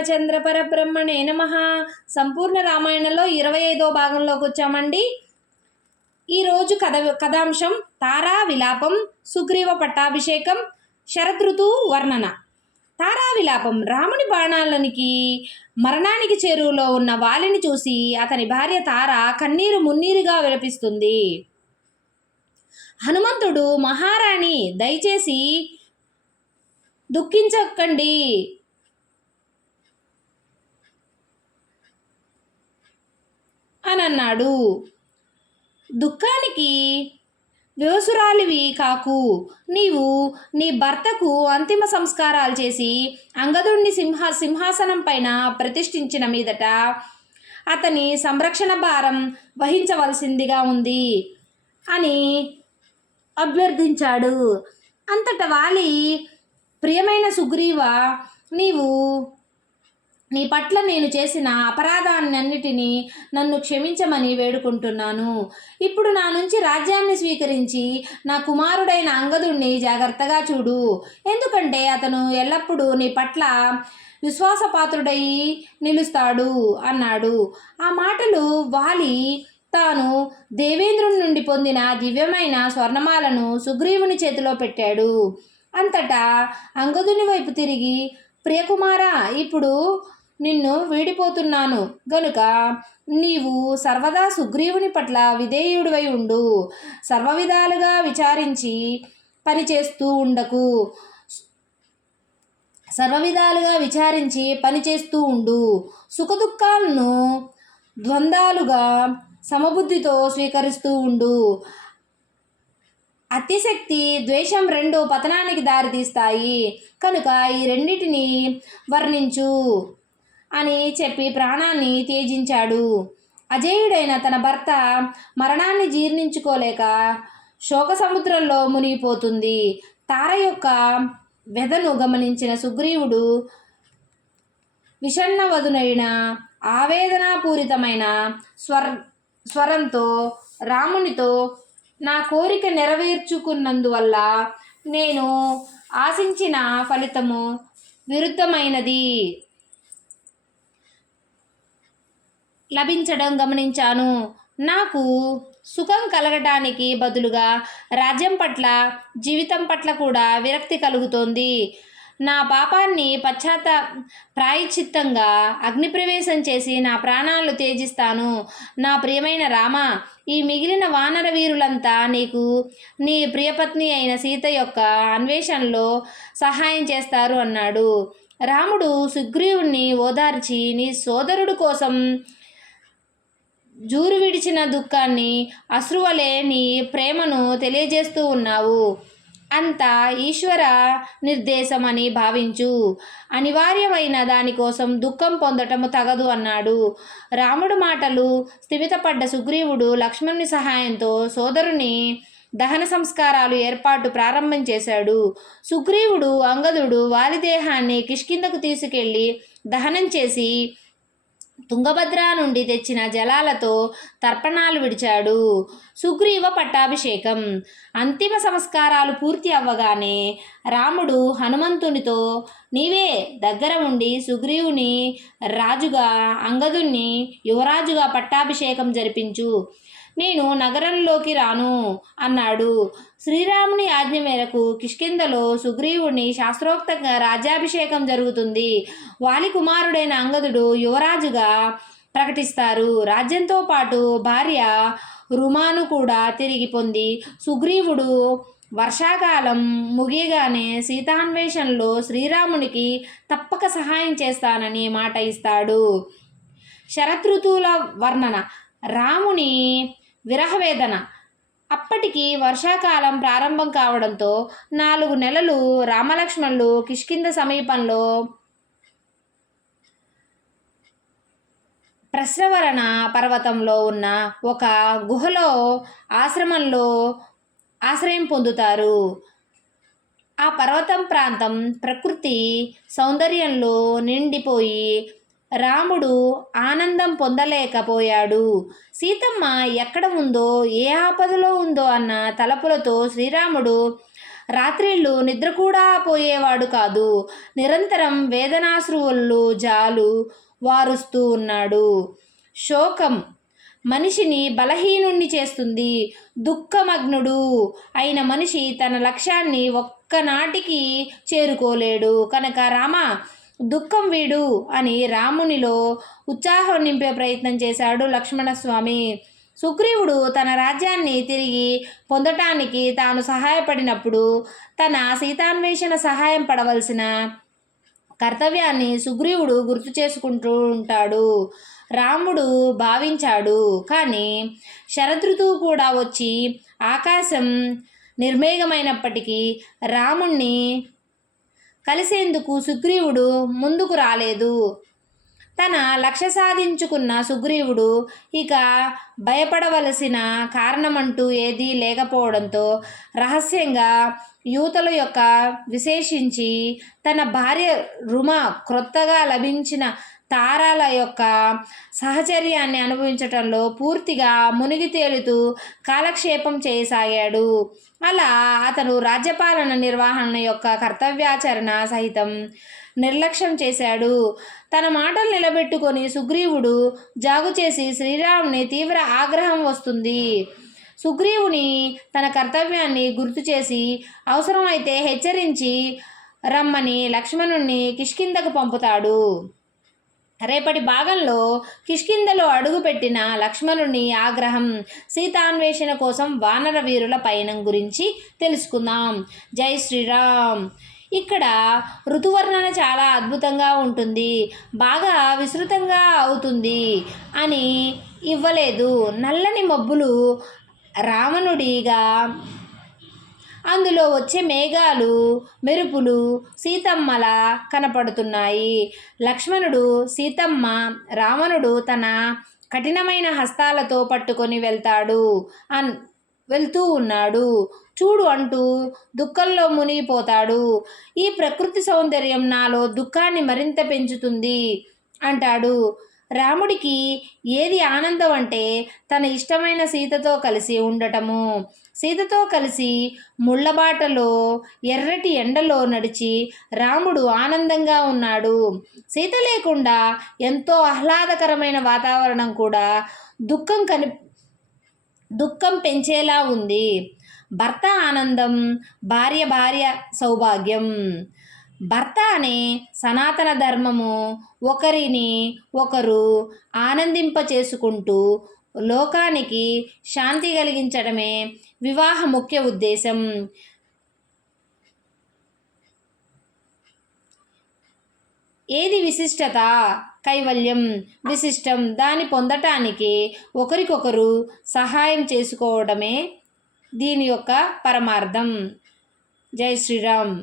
శ్రీరామచంద్ర పరబ్రహ్మణే నమః. సంపూర్ణ రామాయణంలో 25వ భాగంలోకి వచ్చామండి. ఈరోజు కథాంశం తారా విలాపం, సుగ్రీవ పట్టాభిషేకం, శరదృతు వర్ణన. తారా విలాపం. రాముని బాణాలనికి మరణానికి చేరువలో ఉన్న వాలిని చూసి అతని భార్య తార కన్నీరు మున్నీరుగా విలపిస్తుంది. హనుమంతుడు, మహారాణి దయచేసి దుఃఖించకండి అని అన్నాడు. దుఃఖానికి వ్యవసురాలివి కాకు. నీవు నీ భర్తకు అంతిమ సంస్కారాలు చేసి అంగదుడిని సింహాసనం పైన ప్రతిష్ఠించిన మీదట అతని సంరక్షణ భారం వహించవలసిందిగా ఉంది అని అభ్యర్థించాడు. అంతటా వాలి, ప్రియమైన సుగ్రీవ, నీ పట్ల నేను చేసిన అపరాధాన్నిటినీ నన్ను క్షమించమని వేడుకుంటున్నాను. ఇప్పుడు నా నుంచి రాజ్యాన్ని స్వీకరించి నా కుమారుడైన అంగదుడిని జాగ్రత్తగా చూడు. ఎందుకంటే అతను ఎల్లప్పుడూ నీ పట్ల విశ్వాసపాత్రుడై నిలుస్తాడు అన్నాడు. ఆ మాటలు వాలి తాను దేవేంద్రుని నుండి పొందిన దివ్యమైన స్వర్ణమాలను సుగ్రీవుని చేతిలో పెట్టాడు. అంతటా అంగదుని వైపు తిరిగి, ప్రియకుమారా, ఇప్పుడు నిన్ను వీడిపోతున్నాను గనుక నీవు సర్వదా సుగ్రీవుని పట్ల విధేయుడివై ఉండు. సర్వవిధాలుగా విచారించి పనిచేస్తూ ఉండు. సుఖదుఖాలను ద్వంద్వాలుగా సమబుద్ధితో స్వీకరిస్తూ ఉండు. అతిశక్తి, ద్వేషం రెండు పతనానికి దారితీస్తాయి కనుక ఈ రెండింటిని వర్ణించు అని చెప్పి ప్రాణాన్ని త్యజించాడు. అజేయుడైన తన భర్త మరణాన్ని జీర్ణించుకోలేక శోక సముద్రంలో మునిగిపోతుంది. తార యొక్క వ్యధను గమనించిన సుగ్రీవుడు విషణ్ణవదునైన ఆవేదనాపూరితమైన స్వరంతో రామునితో, నా కోరిక నెరవేర్చుకున్నందువల్ల నేను ఆశించిన ఫలితము విరుద్ధమైనది లభించడం గమనించాను. నాకు సుఖం కలగటానికి బదులుగా రాజ్యం పట్ల, జీవితం పట్ల కూడా విరక్తి కలుగుతోంది. నా పాపాన్ని ప్రాయశ్చిత్తంగా అగ్నిప్రవేశం చేసి నా ప్రాణాలు త్యజిస్తాను. నా ప్రియమైన రామ, ఈ మిగిలిన వానర వీరులంతా నీకు నీ ప్రియపత్ని అయిన సీత యొక్క అన్వేషణలో సహాయం చేస్తారు అన్నాడు. రాముడు సుగ్రీవుణ్ణి ఓదార్చి, నీ సోదరుడు కోసం జూరు విడిచిన దుఃఖాన్ని అశ్రువలే నీ ప్రేమను తెలియజేస్తూ ఉన్నావు. అంతా ఈశ్వర నిర్దేశం అని భావించు. అనివార్యమైన దానికోసం దుఃఖం పొందటము తగదు అన్నాడు. రాముడు మాటలు స్థిమితపడ్డ సుగ్రీవుడు లక్ష్మణుని సహాయంతో సోదరుని దహన సంస్కారాలు ఏర్పాటు ప్రారంభం చేశాడు. సుగ్రీవుడు, అంగదుడు వాలిదేహాన్ని కిష్కిందకు తీసుకెళ్లి దహనం చేసి తుంగభద్ర నుండి తెచ్చిన జలాలతో తర్పణాలు విడిచాడు. సుగ్రీవ పట్టాభిషేకం. అంతిమ సంస్కారాలు పూర్తి అవ్వగానే రాముడు హనుమంతునితో, నీవే దగ్గర ఉండి సుగ్రీవుని రాజుగా, అంగదుణ్ణి యువరాజుగా పట్టాభిషేకం జరిపించు. నేను నగరంలోకి రాను అన్నాడు. శ్రీరాముని ఆజ్ఞ మేరకు కిష్కింధలో సుగ్రీవుని శాస్త్రోక్తంగా రాజ్యాభిషేకం జరుగుతుంది. వాలి కుమారుడైన అంగదుడు యువరాజుగా ప్రకటిస్తారు. రాజ్యంతో పాటు భార్య రుమాను కూడా తిరిగి పొంది సుగ్రీవుడు వర్షాకాలం ముగియగానే సీతాన్వేషణలో శ్రీరామునికి తప్పక సహాయం చేస్తానని మాట ఇస్తాడు. శరదృతువుల వర్ణన. రాముని విరహవేదన. అప్పటికి వర్షాకాలం ప్రారంభం కావడంతో 4 నెలలు రామలక్ష్మణులు కిష్కింధ సమీపంలో ప్రస్రవరణ పర్వతంలో ఉన్న ఒక గుహలో ఆశ్రయం పొందుతారు. ఆ పర్వతం ప్రాంతం ప్రకృతి సౌందర్యంలో నిండిపోయి రాముడు ఆనందం పొందలేకపోయాడు. సీతమ్మ ఎక్కడ ఉందో, ఏ ఆపదలో ఉందో అన్న తలపులతో శ్రీరాముడు రాత్రిళ్ళు నిద్ర కూడా పోయేవాడు కాదు. నిరంతరం వేదనాశ్రువులు జాలు వారుస్తూ ఉన్నాడు. శోకం మనిషిని బలహీనుణ్ణి చేస్తుంది. దుఃఖమగ్నుడు అయిన మనిషి తన లక్ష్యాన్ని ఒక్కనాటికి చేరుకోలేడు. కనుక రామ, దుఃఖం వీడు అని రామునిలో ఉత్సాహం నింపే ప్రయత్నం చేశాడు లక్ష్మణస్వామి. సుగ్రీవుడు తన రాజ్యాన్ని తిరిగి పొందటానికి తాను సహాయపడినప్పుడు తన సీతాన్వేషణ సహాయం పడవలసిన కర్తవ్యాన్ని సుగ్రీవుడు గుర్తు చేసుకుంటూ ఉంటాడు. రాముడు భావించాడు. కానీ శరదృతువు కూడా వచ్చి ఆకాశం నిర్మేఘమైనప్పటికీ రాముణ్ణి కలిసేందుకు సుగ్రీవుడు ముందుకు రాలేదు. తన లక్ష్య సాధించుకున్న సుగ్రీవుడు ఇక భయపడవలసిన కారణమంటూ ఏదీ లేకపోవడంతో రహస్యంగా యూతల యొక్క విశేషించి తన భార్య రుమ క్రొత్తగా లభించిన తారాల యొక్క సహచర్యాన్ని అనుభవించటంలో పూర్తిగా మునిగి తేలుతూ కాలక్షేపం చేయసాగాడు. అలా అతను రాజ్యపాలన నిర్వహణ యొక్క కర్తవ్యాచరణ సహితం నిర్లక్ష్యం చేశాడు. తన మాటలు నిలబెట్టుకొని సుగ్రీవుడు జాగు చేసి శ్రీరాముని తీవ్ర ఆగ్రహం వస్తుంది. సుగ్రీవుని తన కర్తవ్యాన్ని గుర్తు చేసి అవసరమైతే హెచ్చరించి రమ్మని లక్ష్మణుణ్ణి కిష్కింధకు పంపుతాడు. రేపటి భాగంలో కిష్కింధలో అడుగుపెట్టిన లక్ష్మణుని ఆగ్రహం, సీతాన్వేషణ కోసం వానర వీరుల పయనం గురించి తెలుసుకుందాం. జై శ్రీరామ్. ఇక్కడ ఋతువర్ణన చాలా అద్భుతంగా ఉంటుంది. బాగా విస్తృతంగా అవుతుంది అని ఇవ్వలేదు. నల్లని మబ్బులు రావణుడిగా, అందులో వచ్చే మేఘాలు, మెరుపులు సీతమ్మల కనపడుతున్నాయి. లక్ష్మణుడు, సీతమ్మ, రావణుడు తన కఠినమైన హస్తాలతో పట్టుకొని వెళ్తూ ఉన్నాడు. చూడు అంటూ దుఃఖంలో మునిగిపోతాడు. ఈ ప్రకృతి సౌందర్యం నాలో దుఃఖాన్ని మరింత పెంచుతుంది అంటాడు. రాముడికి ఏది ఆనందం అంటే తన ఇష్టమైన సీతతో కలిసి ఉండటము. సీతతో కలిసి ముళ్ళబాటలో ఎర్రటి ఎండలో నడిచి రాముడు ఆనందంగా ఉన్నాడు. సీత లేకుండా ఎంతో ఆహ్లాదకరమైన వాతావరణం కూడా దుఃఖం పెంచేలా ఉంది. భర్త ఆనందం, భార్య సౌభాగ్యం. భర్త అనే సనాతన ధర్మము ఒకరిని ఒకరు ఆనందింప చేసుకుంటూ లోకానికి శాంతి కలిగించడమే వివాహ ముఖ్య ఉద్దేశం. ఏది విశిష్టత? కైవల్యం విశిష్టం. దాన్ని పొందటానికి ఒకరికొకరు సహాయం చేసుకోవడమే దీని యొక్క పరమార్థం. జై శ్రీరామ్.